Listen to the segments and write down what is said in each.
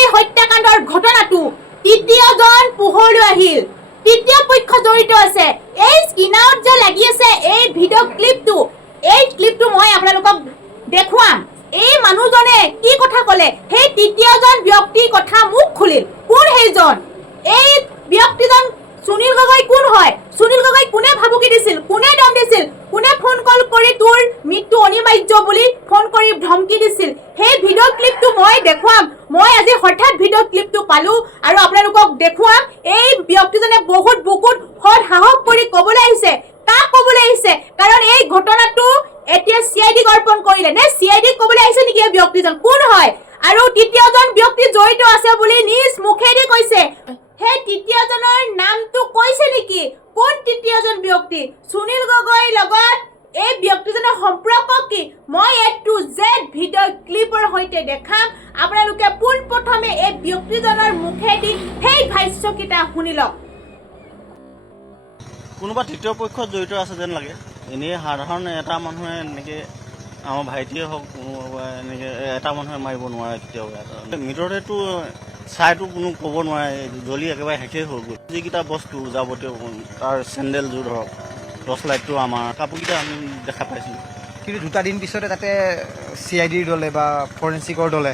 গগৈ হত্যাকাণ্ডৰ ঘটনাটো তৃতীয়জন পোহৰলৈ আহিল। তৃতীয় পক্ষ জড়িত আছে। এই স্ক্ৰিনত যে লাগি আছে এই ভিডিঅ' ক্লিপটো, এই ক্লিপটো মই আপোনালোকক দেখুৱাম। এই মানুহজনে কি কথা ক'লে, সেই তৃতীয়জন ব্যক্তিৰ কথা মুখ খুলিল। কোন সেইজন? এই ব্যক্তিজন সুনীল গগৈ কোন হয়? সুনীল গগৈ কোনে ভাবুকি দিছিল, কোনে দম দিছিল, কোনে ফোন কল কৰি তোৰ মৃত্যু অনিবাৰ্য বুলি ফোন কৰি ধমকি দিছিল? সেই ভিডিঅ' ক্লিপটো মই দেখুৱাম। মই আজি হঠাৎ ভিডিঅ' ক্লিপটো পালো আৰু আপোনালোকক দেখুৱাম। এই ব্যক্তিজনে বহুত বুকুত সৎ সাহস কৰি ক'বলৈ আহিছে। কাক ক'বলৈ আহিছে? কাৰণ এই ঘটনাটো এতিয়া CID অৰ্পণ কৰিলে নে CID ক'বলৈ আহিছে নেকি? এই ব্যক্তিজন কোন হয় আৰু তৃতীয়জন ব্যক্তি জড়িত আছে বুলি নিজ মুখেদি কৈছে। সেই তৃতীয়জনৰ নামটো কৈছে নেকি? কোন তৃতীয়জন ব্যক্তি? সুনীল গগৈৰ লগত এই ব্যক্তিজনৰ সম্পৰ্ক কি? মই A to Z ভিডিঅ' ক্লিপৰ সৈতে দেখাম। আপোনালোকে পোনপ্ৰথমে এই ব্যক্তিজনৰ মুখেদি সেই ভাষ্যকেইটা শুনি লওক। কোনোবা তৃতীয় পক্ষত জড়িত আছে যেন লাগে। এনেই সাধাৰণ এটা মানুহে এনেকৈ আমাৰ ভাইটিয়ে হওক এনেকৈ এটা মানুহে মাৰিব নোৱাৰে কেতিয়াও। মৃতদেহটো চাইটো কোনো ক'ব নোৱাৰে, জ্বলি একেবাৰে শেষেই হৈ গ'ল। যিকেইটা বস্তু যাৱতীয় তাৰ চেণ্ডেলযোৰ ধৰক, টৰ্চ লাইটটো আমাৰ, কাপোৰকেইটা আমি দেখা পাইছিলোঁ। কিন্তু দুটা দিন পিছতে তাতে CIDৰ দলে বা ফৰেঞ্চিকৰ দলে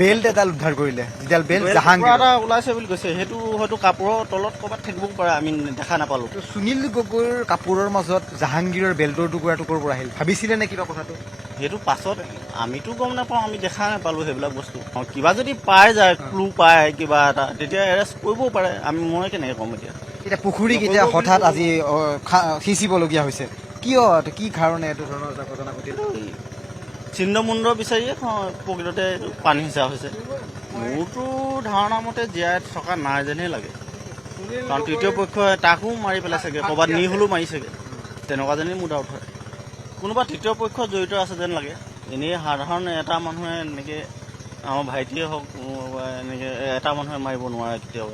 বেল্ট এডাল উদ্ধাৰ কৰিলে, যিডাল বেল্ট জাহাংগীৰ এটা ওলাইছে বুলি কৈছে। সেইটো হয়তো কাপোৰৰ তলত ক'ৰবাত থাকিবও পাৰে, আমি দেখা নাপালোঁ। সুনীল গগৈৰ কাপোৰৰ মাজত জাহাংগীৰৰ বেল্টৰ টুকুৰা পৰা আহিল। ভাবিছিলে নে কিবা কথাটো? সেইটো পাছত আমিতো গম নাপাওঁ, আমি দেখা নাপালোঁ সেইবিলাক বস্তু। কিবা যদি পাই যায়, ক্লু পায় কিবা এটা, তেতিয়া এৰেষ্ট কৰিবও পাৰে। মই কেনেকৈ ক'ম এতিয়া? এতিয়া পুখুৰীকেইটা হঠাৎ আজি সিঁচিবলগীয়া হৈছে, কিয়, কি কাৰণে এইটো ধৰণৰ এটা ঘটনা ঘটিল? চিহ্নমুণ্ড বিচাৰিয়ে প্ৰকৃততে পানী সিঁচা হৈছে। মোৰতো ধাৰণা মতে জীয়াই থকা নাই যেনহে লাগে। কাৰণ তৃতীয় পক্ষই তাকো মাৰি পেলাইছেগৈ, ক'ৰবাত নি হ'লেও মাৰিছেগৈ, তেনেকুৱা যেনেই মোৰ ডাউট হয়। কোনোবা তৃতীয় পক্ষত জড়িত আছে যেন লাগে। এনেই সাধাৰণ এটা মানুহে এনেকৈ আমাৰ ভাইটিয়ে হওক এনেকৈ এটা মানুহে মাৰিব নোৱাৰে কেতিয়াও।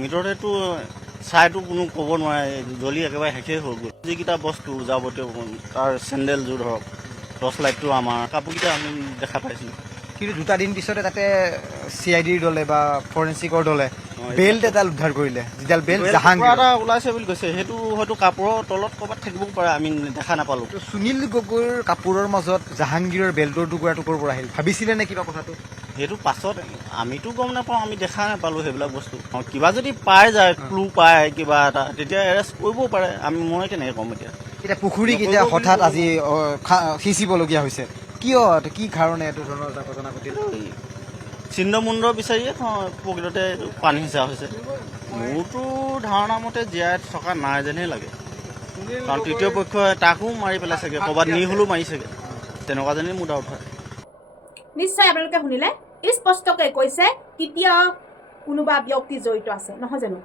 মৃতদেহটো চাইটো কোনো ক'ব নোৱাৰে, জ্বলি একেবাৰে শেষেই হৈ গ'ল। যিকেইটা বস্তু যাৱতীয় তাৰ চেণ্ডেলযোৰ ধৰক, টৰ্চ লাইটটো আমাৰ, কাপোৰকেইটা আমি দেখা পাইছিলোঁ। কিন্তু দুটা দিন পিছতে তাতে CIDৰ দলে বা ফৰেঞ্চিকৰ দলে বেল্ট এডাল উদ্ধাৰ কৰিলে, যিডাল বেল্ট জাহাংগীৰ এটা ওলাইছে বুলি কৈছে। সেইটো হয়তো কাপোৰৰ তলত ক'ৰবাত থাকিবও পাৰে, আমি দেখা নাপালোঁ। সুনীল গগৈৰ কাপোৰৰ মাজত জাহাংগীৰৰ বেল্টৰ টুকুৰা পৰা আহিল। ভাবিছিলে নে কিবা কথাটো? সেইটো পাছত আমিতো গম নাপাওঁ, আমি দেখা নাপালোঁ সেইবিলাক বস্তু। কিবা যদি পাই যায়, ক্লু পায় কিবা এটা, তেতিয়া এৰেষ্ট কৰিবও পাৰে। মই কেনেকৈ ক'ম এতিয়া? এতিয়া পুখুৰীকেইটা হঠাৎ আজি সিঁচিবলগীয়া হৈছে, কিয়, কি কাৰণে এইটো ধৰণৰ এটা ঘটনা ঘটিল? চিহ্নমুণ্ড বিচাৰিয়ে প্ৰকৃততে পানী সিঁচা হৈছে। মোৰতো ধাৰণা মতে জীয়াই থকা নাই যেনহে লাগে। কাৰণ তৃতীয় পক্ষই তাকো মাৰি পেলাইছেগৈ, ক'ৰবাত নি হ'লেও মাৰিছেগৈ, তেনেকুৱা যেনেই মোৰ ডাউট হয়। নিশ্চয় আপোনালোকে শুনিলে, স্পষ্টকৈ কৈছে তৃতীয় কোনোবা ব্যক্তি জড়িত আছে, নহয় জানো?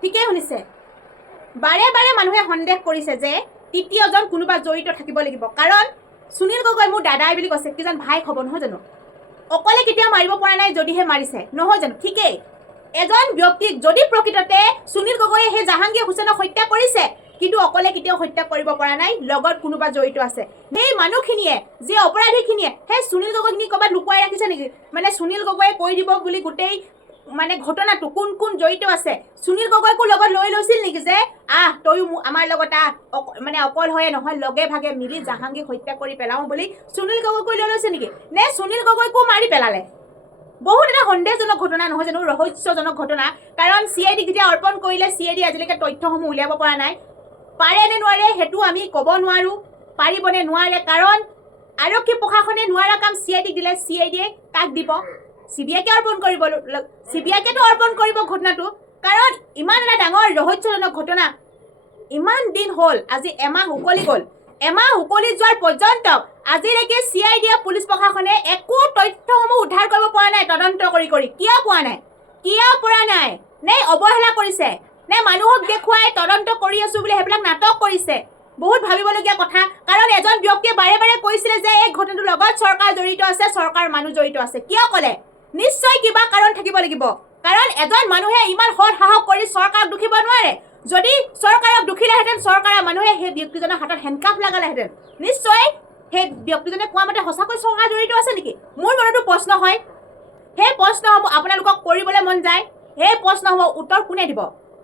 ঠিকেই শুনিছে। বাৰে বাৰে মানুহে সন্দেহ কৰিছে যে তৃতীয়জন কোনোবা জড়িত থাকিব লাগিব। কাৰণ সুনীল গগৈ মোৰ দাদাই বুলি কৈছে, কিজন ভাইক হ'ব, নহয় জানো? অকলে কেতিয়াও মাৰিব পৰা নাই, যদিহে মাৰিছে, নহয় জানো? ঠিকেই, এজন ব্যক্তিক যদি প্ৰকৃততে সুনীল গগৈয়ে সেই জাহাংগীৰ হুছেইনক হত্যা কৰিছে, কিন্তু অকলে কেতিয়াও হত্যা কৰিব পৰা নাই, লগত কোনোবা জড়িত আছে। সেই মানুহখিনিয়ে, যি অপৰাধীখিনিয়ে সেই সুনীল গগৈখিনি ক'ৰবাত লুকুৱাই ৰাখিছে নেকি? মানে সুনীল গগৈয়ে কৈ দিব বুলি গোটেই ঘটনাটো কোন কোন জড়িত আছে, সুনীল গগৈকো লগত লৈ লৈছিল নেকি যে তয়ো আমাৰ লগত অকল হয়ে নহয়, লগে ভাগে মিলি জাহাংগীক হত্যা কৰি পেলাওঁ বুলি সুনীল গগৈকো লৈ লৈছে নেকি? নে সুনীল গগৈকো মাৰি পেলালে? বহুত এটা সন্দেহজনক ঘটনা, নহয় জানো? ৰহস্যজনক ঘটনা। কাৰণ CID যেতিয়া অৰ্পণ কৰিলে, CID আজিলৈকে তথ্যসমূহ উলিয়াব পৰা নাই। পাৰে নে নোৱাৰে সেইটো আমি ক'ব নোৱাৰোঁ, পাৰিব নে নোৱাৰে। কাৰণ আৰক্ষী প্ৰশাসনে নোৱাৰা কাম CID দিলে, CIDয়ে কাক দিব? CBIকে অৰ্পণ কৰিব, CBIকেতো অৰ্পণ কৰিব ঘটনাটো। কাৰণ ইমান এটা ডাঙৰ ৰহস্যজনক ঘটনা, ইমান দিন হ'ল, আজি এমাহ উকলি গ'ল। এমাহ উকলি যোৱাৰ পৰ্যন্ত আজিলৈকে CIDয়ে পুলিচ প্ৰশাসনে একো তথ্যসমূহ উদ্ধাৰ কৰিব পৰা নাই। তদন্ত কৰি কিয় পোৱা নাই? কিয় পৰা নাই? নে অৱহেলা কৰিছে? নে মানুহক দেখুৱাই তদন্ত কৰি আছো বুলি সেইবিলাক নাটক কৰিছে? বহুত ভাবিবলগীয়া কথা। কাৰণ এজন ব্যক্তিয়ে বাৰে বাৰে কৈছিলে যে এই ঘটনাটোৰ লগত চৰকাৰ জড়িত আছে, চৰকাৰ মানুহ জড়িত আছে। কিয় ক'লে? নিশ্চয় কিবা কাৰণ থাকিব লাগিব। কাৰণ এজন মানুহে ইমান সৎ সাহস কৰি চৰকাৰক দুখিব নোৱাৰে। যদি চৰকাৰক দুখিলেহেঁতেন, চৰকাৰৰ মানুহে সেই ব্যক্তিজনৰ হাতত হেণ্ডকাফ লাগালেহেঁতেন। নিশ্চয় সেই ব্যক্তিজনে কোৱা মতে সঁচাকৈ চৰকাৰ জড়িত আছে নেকি? মোৰ মনতো প্ৰশ্ন হয়। সেই প্ৰশ্নসমূহ আপোনালোকক কৰিবলৈ মন যায়, সেই প্ৰশ্নসমূহ উত্তৰ কোনে দিব?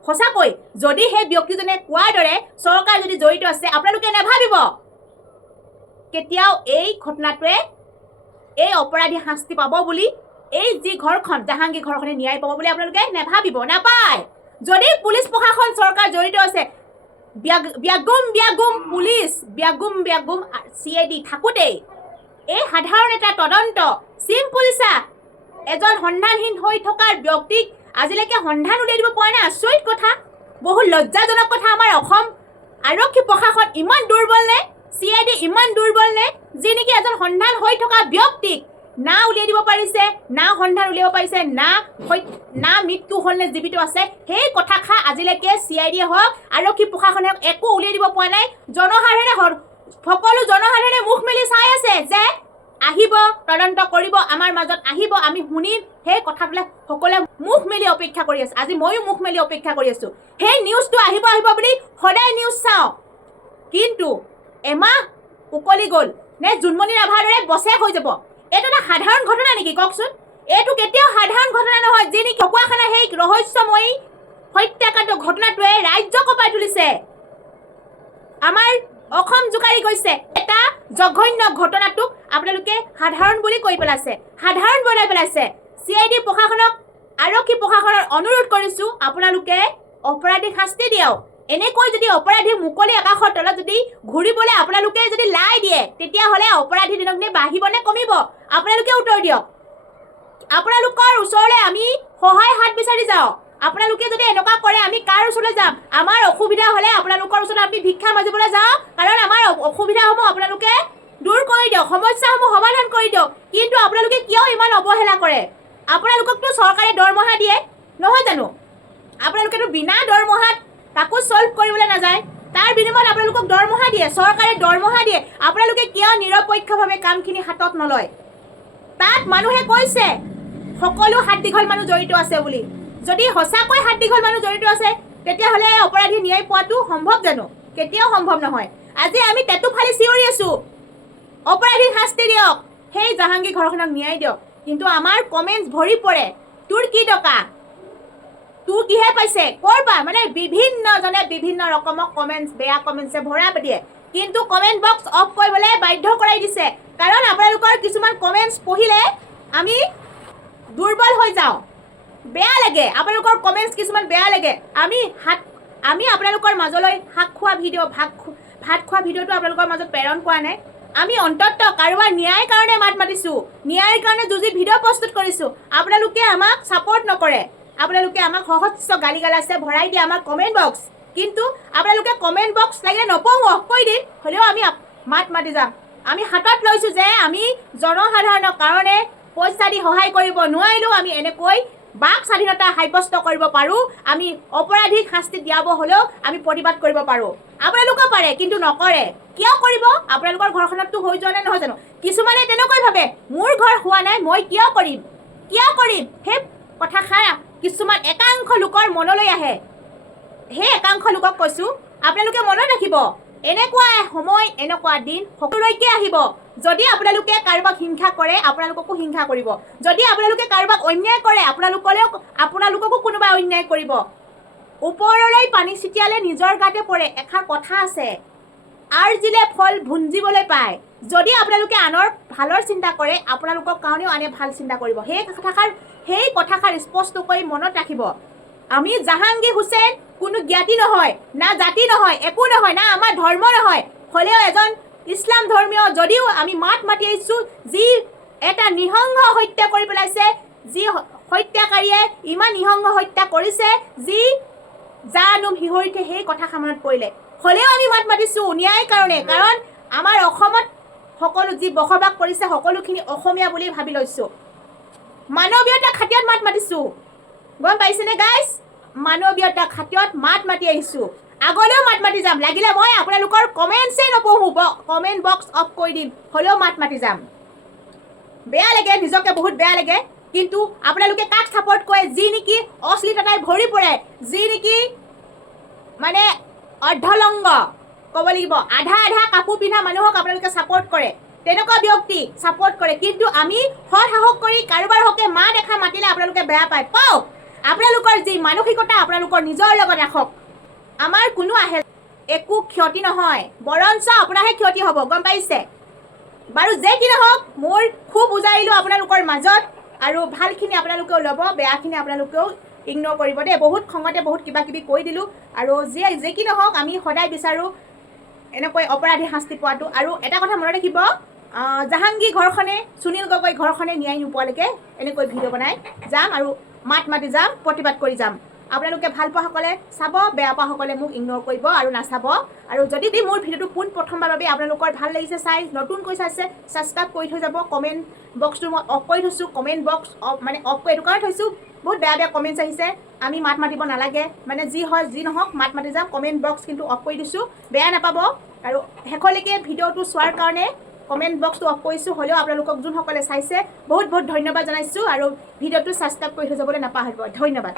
সঁচাকৈ যদি সেই ব্যক্তিজনে কোৱাৰ দৰে চৰকাৰ যদি জড়িত আছে, আপোনালোকে নাভাবিব কেতিয়াও এই ঘটনাটোৱে এই অপৰাধী শাস্তি পাব বুলি, এই যি ঘৰখন জাহাংগীৰ ঘৰখনে ন্যায় পাব বুলি আপোনালোকে নাভাবিব, নাপায়। যদি পুলিচ প্ৰশাসন চৰকাৰ জড়িত আছে, ব্যাগুম পুলিচ, ব্যাগুম CID থাকোঁতেই এই সাধাৰণ এটা তদন্ত চিম্পুল চা এজন সন্ধানহীন হৈ থকাৰ ব্যক্তিক আজিলৈকে সন্ধান উলিয়াই দিব পৰা নাই। আচৰিত কথা, বহুত লজ্জাজনক কথা। আমাৰ অসম আৰক্ষী প্ৰশাসন ইমান দুৰ্বল নে? CID ইমান দুৰ্বল নে? যি নেকি এজন সন্ধান হৈ থকা ব্যক্তিক না উলিয়াই দিব পাৰিছে, না সন্ধান উলিয়াব পাৰিছে, না মৃত্যু হ'ল নে জীৱিত আছে, সেই কথাষাৰ আজিলৈকে CID হওক আৰক্ষী প্ৰশাসনে হওক একো উলিয়াই দিব পৰা নাই। সকলো জনসাধাৰণে মুখ মেলি চাই আছে যে আহিব, তদন্ত কৰিব, আমাৰ মাজত আহিব, আমি শুনিম। সেই কথাবিলাক সকলোৱে মুখ মেলি অপেক্ষা কৰি আছে। আজি ময়ো মুখ মেলি অপেক্ষা কৰি আছোঁ। সেই নিউজটো আহিব বুলি সদায় নিউজ চাওঁ, কিন্তু এমাহ উকলি গ'ল নে জোনমণি ৰাভাৰ দৰে বছেক হৈ যাব। এইটো এটা সাধাৰণ ঘটনা নেকি কওকচোন? এইটো কেতিয়াও সাধাৰণ ঘটনা নহয়, যি নেকি ঢকুৱাখানাৰ সেই ৰহস্যময়ী হত্যাকাণ্ড ঘটনাটোৱে ৰাজ্য কঁপাই তুলিছে। আমাৰ অসম জোকাৰি গৈছে। এটা জঘন্য ঘটনাটোক আপোনালোকে সাধাৰণ বুলি কৈ পেলাইছে, সাধাৰণ বনাই পেলাইছে। CID প্ৰশাসনক, আৰক্ষী প্ৰশাসনৰ অনুৰোধ কৰিছোঁ, আপোনালোকে অপৰাধীক শাস্তি দিয়ক। এনেকৈ যদি অপৰাধী মুকলি আকাশৰ তলত যদি ঘূৰিবলৈ আপোনালোকে যদি লাই দিয়ে, তেতিয়াহ'লে অপৰাধী দিনক দিনে বাঢ়িব নে কমিব? আপোনালোকে উত্তৰ দিয়ক। আপোনালোকৰ ওচৰলৈ আমি সহায় হাত বিচাৰি যাওঁ। আপোনালোকে যদি এনেকুৱা কৰে, আমি কাৰ ওচৰলৈ যাম? আমাৰ অসুবিধা হ'লে আপোনালোকৰ ওচৰত আমি ভিক্ষা মাজিবলৈ যাওঁ, কাৰণ আমাৰ অসুবিধাসমূহ আপোনালোকে দূৰ কৰি দিয়ক, সমস্যাসমূহ সমাধান কৰি দিয়ক। কিন্তু আপোনালোকে কিয় ইমান অৱহেলা কৰে? আপোনালোককতো চৰকাৰে দৰমহা দিয়ে নহয় জানো? আপোনালোকেতো বিনা দৰমহাত তাকো ছল্ভ কৰিবলৈ নাযায়, তাৰ বিনিময়ত আপোনালোকক দৰমহা দিয়ে, চৰকাৰে দৰমহা দিয়ে। আপোনালোকে কিয় নিৰপেক্ষভাৱে কামখিনি হাতত নলয়? তাত মানুহে কৈছে সকলো হাত দীঘল মানুহ জড়িত আছে বুলি। যদি সঁচাকৈ হাত দীঘল মানুহ জড়িত আছে, তেতিয়াহ'লে অপৰাধী ন্যায় পোৱাটো সম্ভৱ জানো? কেতিয়াও সম্ভৱ নহয়। আজি আমি টেটু ফালি চিঞৰি আছোঁ, অপৰাধীক শাস্তি দিয়ক, সেই জাহাংগীৰ ঘৰখনক ন্যায় দিয়ক। কিন্তু আমাৰ কমেণ্টছ ভৰি পৰে, তোৰ কি টকা, তোৰ কিহে পাইছে, ক'ৰ পৰা? মানে বিভিন্নজনে বিভিন্ন ৰকমৰ কমেণ্টছ, বেয়া কমেণ্টছে ভৰা দিয়ে। কিন্তু কমেণ্ট বক্স অফ কৰিবলৈ বাধ্য কৰাই দিছে, কাৰণ আপোনালোকৰ কিছুমান কমেণ্টছ পঢ়িলে আমি দুৰ্বল হৈ যাওঁ, বেয়া লাগে। আপোনালোকৰ কমেণ্টছ কিছুমান বেয়া লাগে। আমি আপোনালোকৰ মাজলৈ ভাত খোৱা ভিডিঅ'টো আপোনালোকৰ মাজত প্ৰেৰণ কৰা নাই। আমি অন্ততঃ কাৰোবাৰ ন্যায়ৰ কাৰণে মাত মাতিছোঁ, ন্যায়ৰ কাৰণে যুঁজি ভিডিঅ' প্ৰস্তুত কৰিছোঁ। আপোনালোকে আমাক ছাপৰ্ট নকৰে, আপোনালোকে আমাক সহস্ৰ গালি গালাচে ভৰাই দিয়ে আমাৰ কমেণ্ট বক্স। কিন্তু আপোনালোকে কমেণ্ট বক্স লাগিলে নপঢ়ো কৈ দিন, হ'লেও আমি মাত মাতি যাম। আমি হাতত লৈছোঁ যে আমি জনসাধাৰণৰ কাৰণে পইচা দি সহায় কৰিব নোৱাৰিলেও আমি এনেকৈ বাক স্বাধীনতা সাব্যস্ত কৰিব পাৰোঁ। আমি অপৰাধীক শাস্তি দিয়াব হ'লেও আমি প্ৰতিবাদ কৰিব পাৰোঁ। আপোনালোকেও পাৰে, কিন্তু নকৰে। কিয় কৰিব? আপোনালোকৰ ঘৰখনততো হৈ যোৱা নাই নহয় জানো? কিছুমানে তেনেকৈ ভাবে, মোৰ ঘৰ হোৱা নাই, মই কিয় কৰিম? সেই কথাষাৰ কিছুমান একাংশ লোকৰ মনলৈ আহে। সেই একাংশ লোকক কৈছোঁ, আপোনালোকে মনত ৰাখিব, এনেকুৱা সময়, এনেকুৱা দিন সকলোলৈকে আহিব। যদি আপোনালোকে কাৰোবাক হিংসা কৰে, আপোনালোককো হিংসা কৰিব। যদি আপোনালোকে কাৰোবাক অন্যায় কৰে, আপোনালোককো কোনোবাই অন্যায় কৰিব। ওপৰলৈ পানী ছিটিয়ালে নিজৰ গাতে পৰে, এষাৰ কথা আছে। আৰ্জিলে ফল ভুঞ্জিবলৈ পায়। যদি আপোনালোকে আনৰ ভালৰ চিন্তা কৰে, আপোনালোকৰ কাৰণেও আনে ভাল চিন্তা কৰিব। সেই কথাষাৰ স্পষ্টকৈ মনত ৰাখিব। আমি জাহাংগীৰ হুছেইন কোনো জ্ঞাতি নহয়, না জাতি নহয়, একো নহয়, না আমাৰ ধৰ্ম নহয়। হ'লেও এজন ইছলাম ধৰ্মীয়, যদিও আমি মাত মাতি আহিছোঁ, যি এটা নিঃসংগ হত্যা কৰি পেলাইছে, যি হত্যাকাৰীয়ে ইমান নিঃসংগ হত্যা কৰিছে, যি জানুম শিহৰিতে সেই কথাষাৰ মনত পৰিলে। হ'লেও আমি মাত মাতিছোঁ ন্যায়ৰ কাৰণে, কাৰণ আমাৰ অসমত সকলো যি বসবাস কৰিছে সকলোখিনি অসমীয়া বুলি ভাবি লৈছোঁ। মানৱীয়তা খাতিৰত মাত মাতিছোঁ, গম পাইছেনে গাইজ? মানৱীয়তা খাতিৰত মাত মাতি আহিছোঁ, আগলৈও মাত মাতি যাম। লাগিলে মই আপোনালোকৰ কমেণ্টছেই নপঢ়োঁ, কমেণ্ট বক্স অফ কৰি দিম, হ'লেও মাত মাতি যাম। বেয়া লাগে, নিজকে বহুত বেয়া লাগে। কিন্তু আপোনালোকে কাক ছাপৰ্ট কৰে? যি নেকি অশ্লীলতাই ভৰি পৰে, যি নেকি অৰ্ধলংগ ক'ব লাগিব, আধা কাপোৰ পিন্ধা মানুহক আপোনালোকে ছাপৰ্ট কৰে। তেনেকুৱা ব্যক্তি ছাপোৰ্ট কৰে, কিন্তু আমি সৎ সাহস কৰি কাৰোবাৰ হকে মা দেখা মাতিলে আপোনালোকে বেয়া পায়। পাওক, আপোনালোকৰ যি মানসিকতা আপোনালোকৰ নিজৰ লগত ৰাখক। আমাৰ কোনো আহে একো ক্ষতি নহয়, বৰঞ্চ আপোনাৰহে ক্ষতি হ'ব, গম পাইছে? বাৰু যে কি নহওক, মোৰ খুব বুজাইলোঁ আপোনালোকৰ মাজত, আৰু ভালখিনি আপোনালোকেও ল'ব, বেয়াখিনি আপোনালোকেও ইগন'ৰ কৰিব দেই। বহুত খঙতে বহুত কিবা কিবি কৈ দিলোঁ, আৰু যে কি নহওক আমি সদায় বিচাৰোঁ এনেকৈ অপৰাধী শাস্তি পোৱাটো। আৰু এটা কথা মনত ৰাখিব, জাহাংগীৰ ঘৰখনে, সুনীল গগৈ ঘৰখনে ন্যায় নোপোৱালৈকে এনেকৈ ভিডিঅ' বনাই যাম আৰু মাত মাতি যাম, প্ৰতিবাদ কৰি যাম। আপোনালোকে ভাল পোৱাসকলে চাব, বেয়া পোৱাসকলে মোক ইগন'ৰ কৰিব আৰু নাচাব। আৰু যদি মোৰ ভিডিঅ'টো পোনপ্ৰথমবাৰৰ বাবে আপোনালোকৰ ভাল লাগিছে চাই, নতুনকৈ চাইছে, ছাবস্ক্ৰাইব কৰি থৈ যাব। কমেণ্ট বক্সটো মই অফ কৰি থৈছোঁ, কমেণ্ট বক্স অফ মানে অফ কৰি এইটো কাৰণে থৈছোঁ, বহুত বেয়া বেয়া কমেণ্টছ আহিছে, আমি মাত মাতিব নালাগে, মানে যি হয় যি নহওক মাত মাতি যাম। কমেণ্ট বক্স কিন্তু অফ কৰি দিছোঁ, বেয়া নাপাব। আৰু শেষলৈকে ভিডিঅ'টো চোৱাৰ কাৰণে কমেণ্ট বক্সটো অফ কৰিছোঁ, হ'লেও আপোনালোকক যোনসকলে চাইছে বহুত বহুত ধন্যবাদ জনাইছোঁ, আৰু ভিডিঅ'টো ছাবস্ক্ৰাইব কৰি থৈ যাবলৈ নাপাহৰিব। ধন্যবাদ।